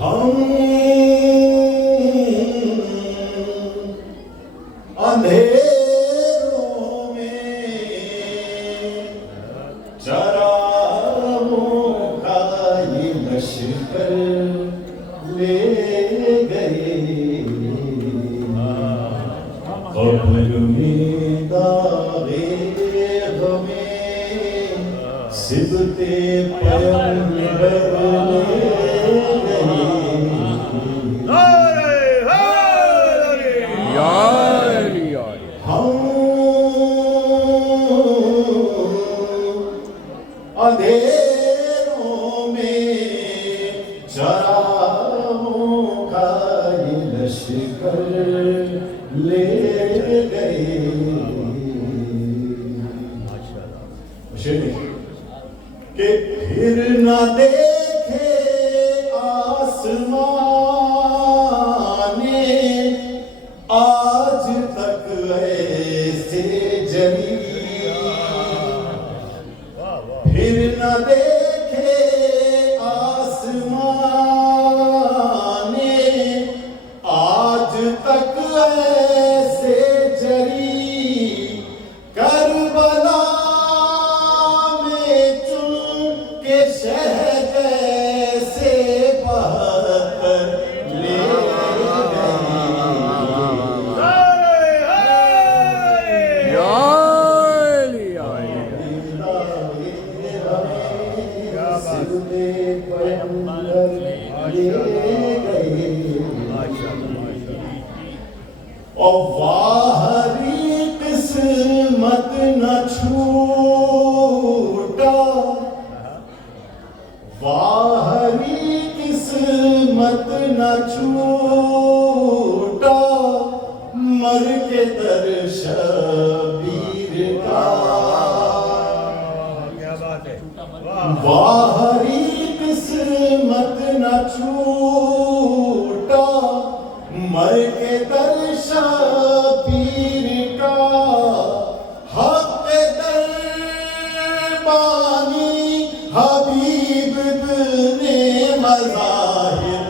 ہم اندھیروں میں چراغوں کا یہ لشکر لے گئے، قبر میں داغے غمیں صبت پیغمبر لے گئے۔ ہم اندھیروں میں چراغوں کا یہ لشکر لے گئے۔ کہ پھر نہ دیکھے آسمان آج تک ایسے جلی، پھر نہ دیکھے آسمان آج تک ایسے جلی، کربلا میں چن کے شہد جیسے بہہ کر لے اور واہری قسمت نہ چھوٹا، واہری قسمت نہ چھوٹا، مر کے در شبیر کا، واہری قسمت نہ چھوٹا، مر کے در شبیر کا، حق دربانی حبیب ابن مظاہر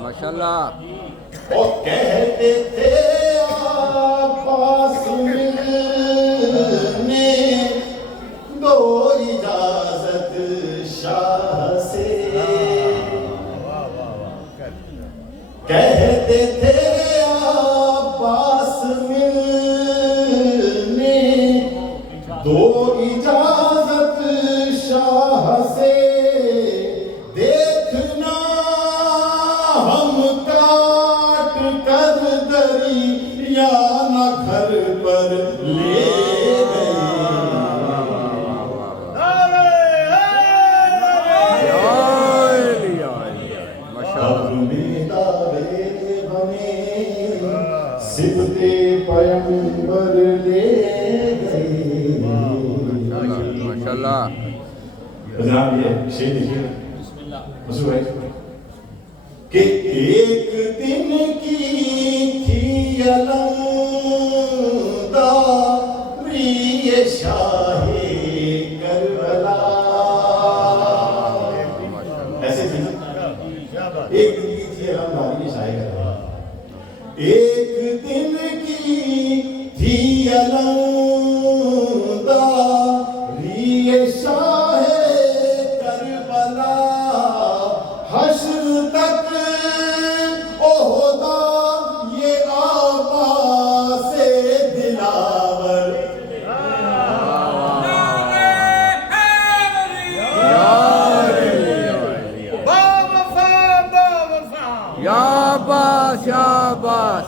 ماشاءاللہ۔ وہ کہتے تھے عباس ملنے دو اجازت شاہ سے، کہتے تھے عباس ملنے دو اجازت شاہ سے، دیکھنا ہم کاٹ کر دریا نہ گھر پر لے گئے۔ قبر میں داغے غمیں صبت پیغمبر لے گئے۔ ماشاءاللہ۔ جناب یہ شعر لکھیے مسعود بھائی کہ ایک دن کی تھی علمداری شاہ کربلا، ایسے تھی ایک دن کی تھی علمداری شاہ کربلا، ایک دن کی تھی علمداری شاہ کربلا، حشر تک عہدہ یہ عباس دلاور، یا عباس یا عباس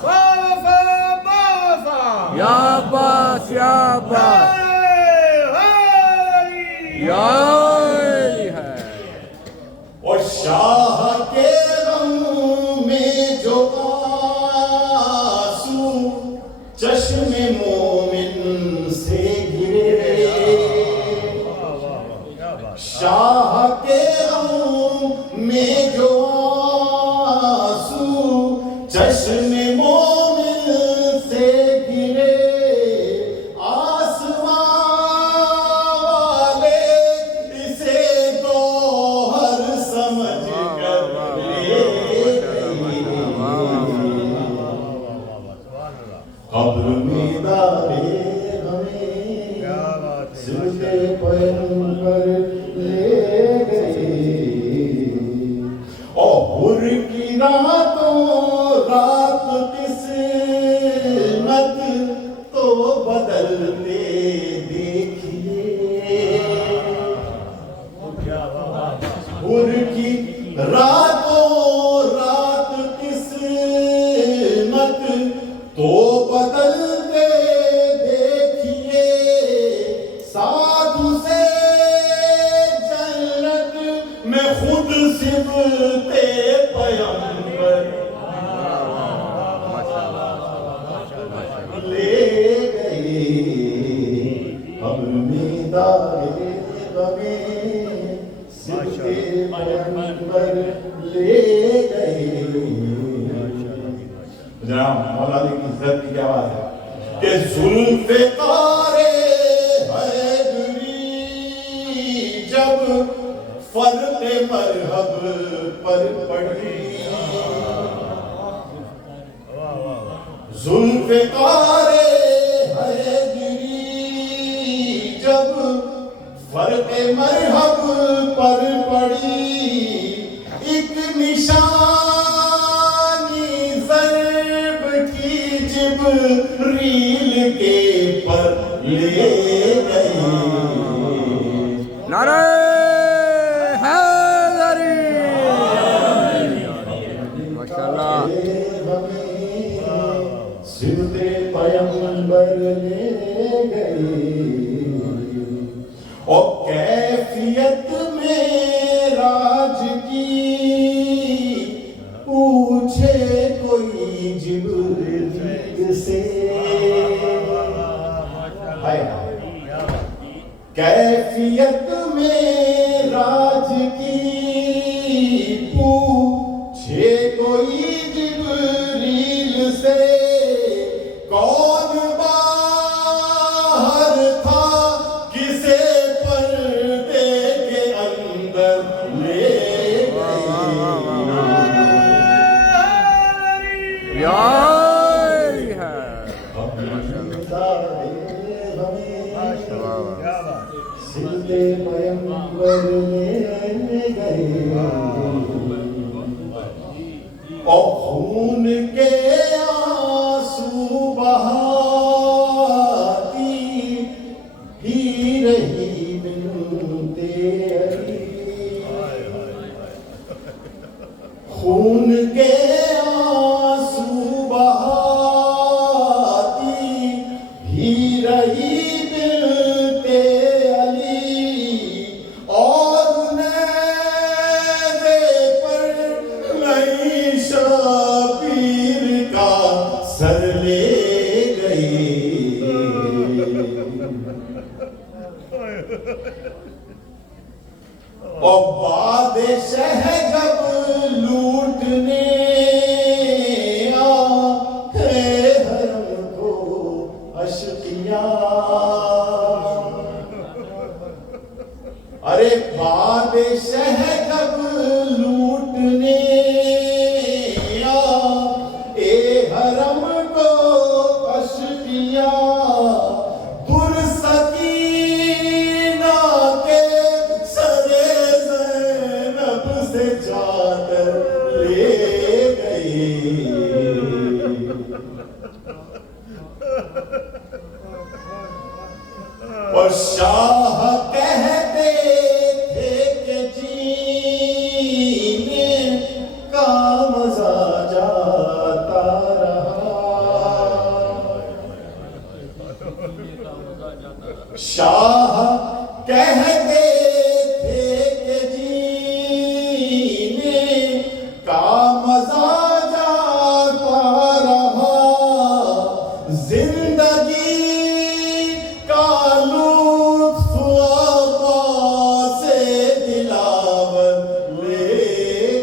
یا عباس یا عباس یا ہے۔ اور شاہ کے غم میں جو آنسو چشم مومن سے گرے، شاہ کے غم میں جو آنسو چشم مومن سے گرے، میدارے ہمیں سمتے پیغمبر لے گئے اور حر کی راتوں رات قسمت تو بدلتے دیکھیے حر کی راتوں رات قسمت تو بدلتے دیکھیے ساتھ سے جنت میں خود سمتے پیغمبر لے گئے ہم میدارے غمیں سمتے پیغمبر لے گئے جناب مولا علی کی عزت کی کیا بات ہے کہ ذوالفقار حیدری جب فرق مذہب پر پڑی ذوالفقار حیدری جب فرق مذہب پر پڑی ایک نشانی ضرب کی جبریل کے پر لے گئی نعرہ حیدری ماشاءاللہ سمتے پیغمبر لے گئی اور کیفیت میں راج کی پوچھے کوئی جبریل سے کیفیت میں راج کی پوچھے کوئی جبریل سے کون باہر تھا کسے پردے کے اندر لے سلتے پیغمبر لے گئے اور خون کے آنسو بہاتی ہی رہی بنتے علی خون کے آنسو بہاتی ہی رہی بنتے علی اور نیزے پر نئی شبیر کا سر لے گئی اور بادشاہ جب لوٹنے آئے حرم کو اشقیاء ارے بادشاہ جب لوٹنے آئے حرم کو اشقیاء در سکینہ کے سرے زینب سے چادر لے گئی اور شاہ کہتے تھے کہ جینے کا مزہ جاتا رہا شاہ کہتے تھے کہ جینے کا مزہ جاتا رہا زندگی کا لطف عطا سے دلاور لے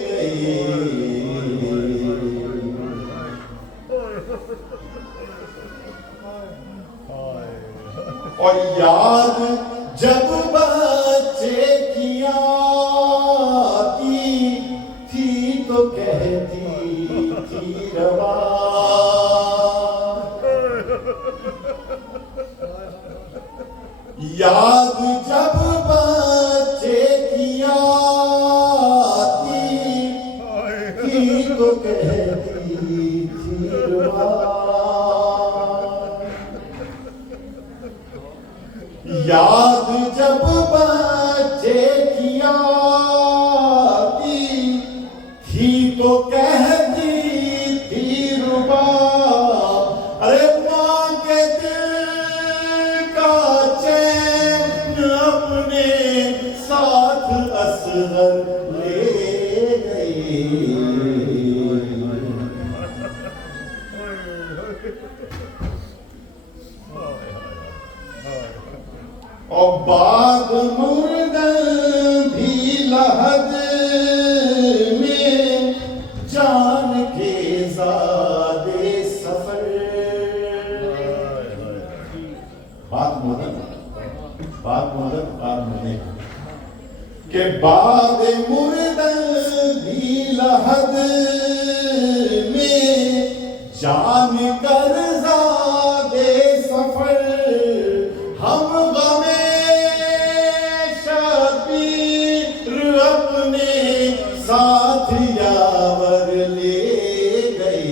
گئی اور یاد جب بچے کی آتی تھی تو کہتی تھی روا یاد جب بچے کی آتی تھی تو کہتی تھی روان، یاد جب بچے کی آتی تھی تو کہتی تھی روان، ارے ماں کے دل کا چین اپنے ساتھ اصغر لے گئی، اور بعد مردن بھی لحد میں جان کے زادے سفر، بات مردن کہ بعد مردن بھی لحد میں جان کر زادے سفر، ہم غم شبیر اپنے ساتھ یاور لے گئے،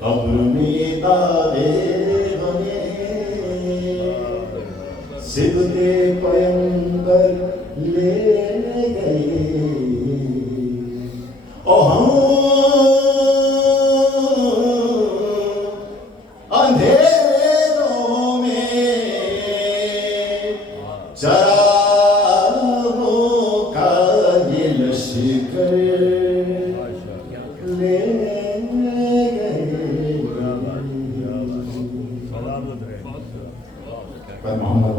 قبر میں داغے غمیں صدقے پیمبر لے گئے، اور ہم اندھیروں میں چراغوں کا یہ لشکر لے گئے، محمد